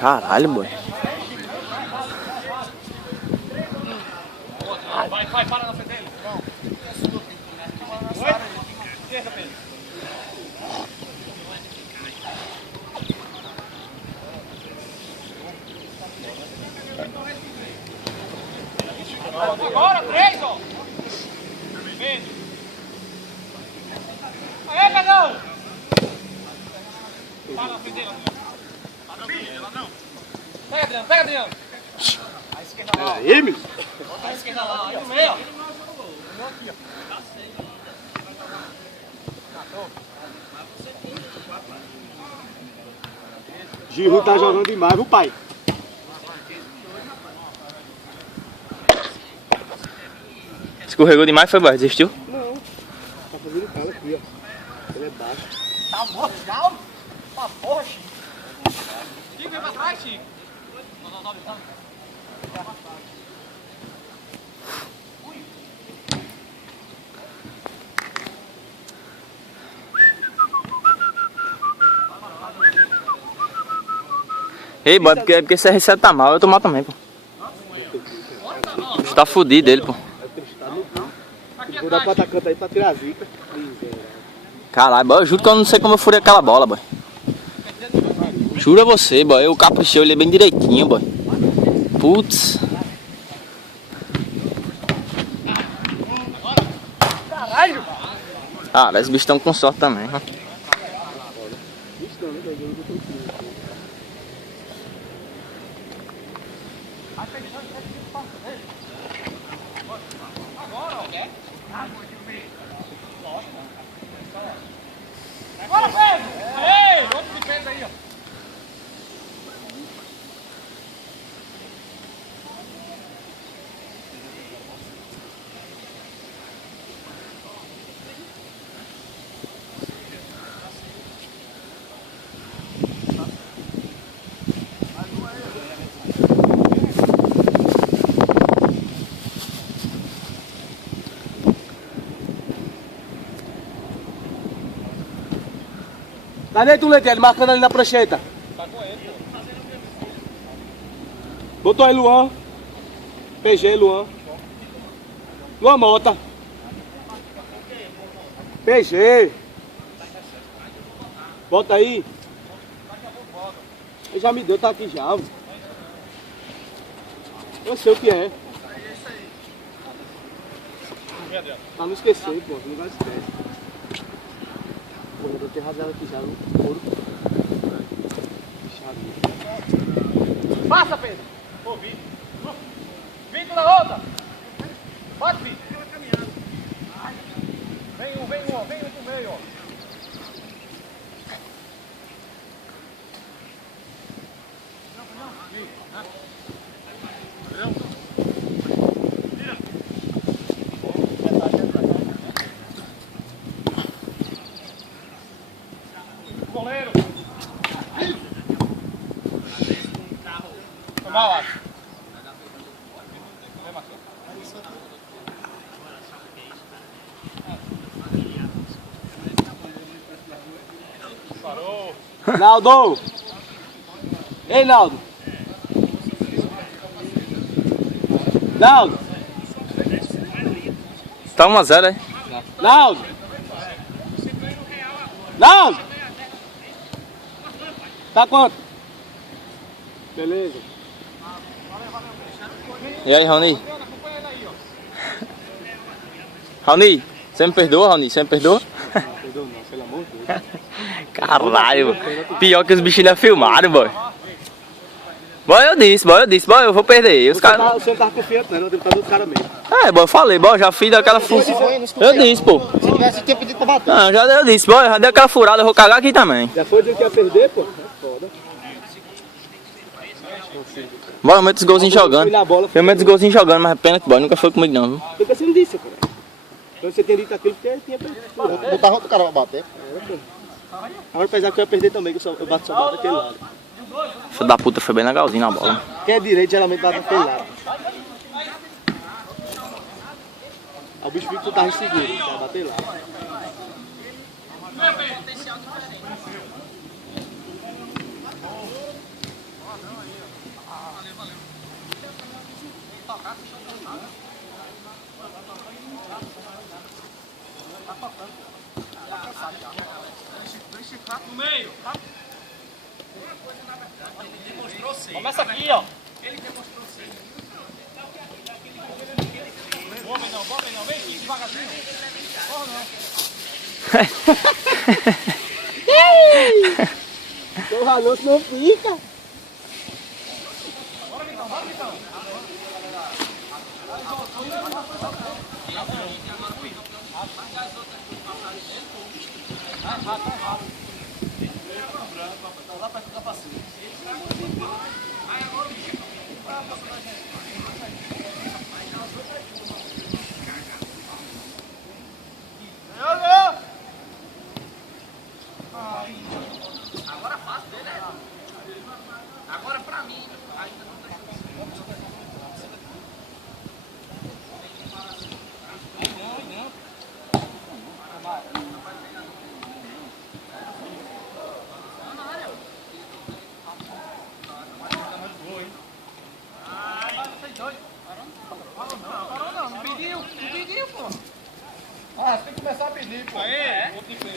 Caralho, boy. Vai, para na frente dele. Esquerda, Pedro. Agora, 3, ó. Pedro. Aê, Pedrão. Para na frente dele, Adriano. Pega, Adriano. A esquerda lá. Aí, meu. Bota a esquerda lá, aí no meio, ó. Aqui, ó. Giru tá jogando demais, viu, pai? Escorregou demais, foi, boy? Desistiu? Não. Tá fazendo cala aqui, ó. Ele é baixo. Tá morto já, ó. Uma porra, Chico. Chico, vem pra trás, Chico. Não, tá. Ei, boy, porque esse R7 tá mal, eu tô mal também, pô. Tá fudido ele, pô. Vou dar pro atacante aí pra tirar a zica. Caralho, boy, eu juro que eu não sei como eu furei aquela bola, boy. Juro a você, boy, eu caprichei, eu olhei bem direitinho, boy. Putz. Caralho! Cara, esses bichos estão com sorte também, né? Bora, Pedro! Ei, outro de Pedro aí, ó. Tá dentro do leite, marcando ali na prancheta. Tá com ele, pô. Botou aí, Luan. PG, Luan. Luan Mota. PG. Bota aí. Ele já me deu, tá aqui já. Eu sei o que é. Pra não esquecer, pô. Não vai esquecer. Eu vou ter rasgado aqui já no couro. Passa, Pedro! Ô, Vitor! Vitor na outra! Bate, Vitor! Vem um pro meio, ó! Goleiro! Foi mal, acho. Parou! Naldo! Ei, Naldo! Naldo! Tá 1 a 0, é? Naldo! Naldo! Tá quanto? Beleza. E aí, Raoni? Raoni, você me perdoa, Raoni? Você me perdoa? Não, perdão não, pelo amor de Deus. Caralho, pior que os bichos ainda filmaram, boy. Boy, eu disse, boy, eu vou perder. Os caras... Você não tava confiante, né? Não deve estar do cara mesmo. É, boy, eu falei, boy, já fiz daquela furada. Eu disse, pô. Se tivesse tempo de bater. Não, eu disse, boy, já deu aquela furada, eu vou cagar aqui também. Já foi dizer que ia perder, pô? É foda. Boy, eu meto os golzinhos jogando. Eu meto os golzinhos jogando, mas é pena que, boy, nunca foi comigo não, viu? Porque você não disse, pô. Então você tinha dito aquilo porque tinha perdido. Botar outro cara pra bater. Agora apesar que eu ia perder também, que eu bato só bola daquele lado. Filho da puta foi bem legalzinho na bola. Quem é direito geralmente bate daquele lado. Aí o bicho fica que tu tava inseguro, vai bater lá. No meio. Começa aqui, ó. Boa, Menão, vem aqui devagarzinho. Corra não. Porra, não, senão fica. Bora, Vitão, bora, Vitão. Lá perto do capacete. Agora fácil dele, né? Agora pra mim, ainda não deixa. Não pediu, pô. Ah, você tem que começar a pedir, pô. Aê,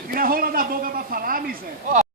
Tira a rola da boca pra falar, miséria.